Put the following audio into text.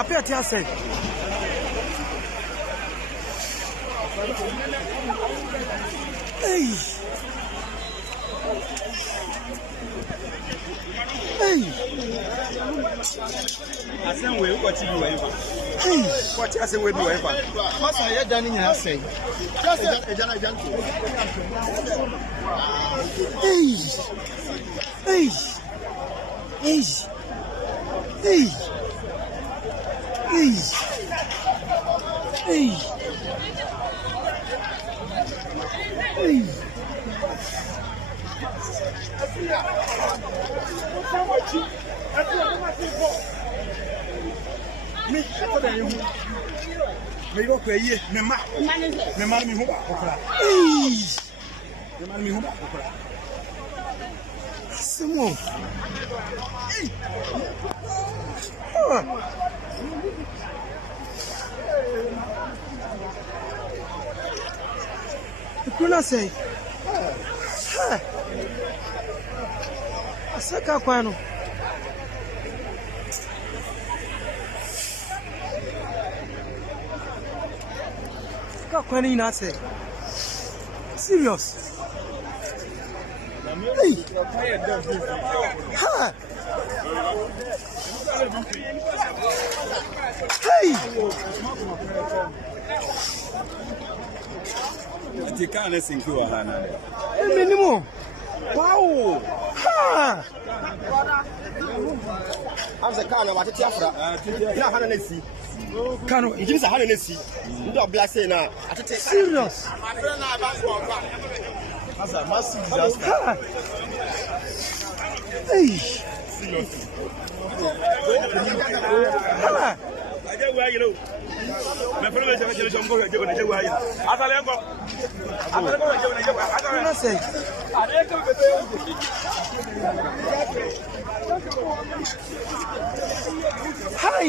appear to say. Hey. Hey. I said we what you wave. Hey. What I said we do wave. What's I done in your say? Just a Hey. Hey. Hey. Hey. Hey. Hey. Hey. Me, me go crazy. Me ma me who back okra. Me ma me who back okra. Simon. Hey. Kuna say. Asaka kwano. Kwano ina say. Serious. Hey. Ha. Hey. The car is in Kuala. Minimum. Wow. Ha. I'm the car of Tiafra. Yeah, Hanesi. Kano, it is a Hanesi. You don't blast it now. Serious. That's a massive disaster. Ha. Hey. Ha. I get where you know. My friend is going to go to where you are. Kuna say. Hi.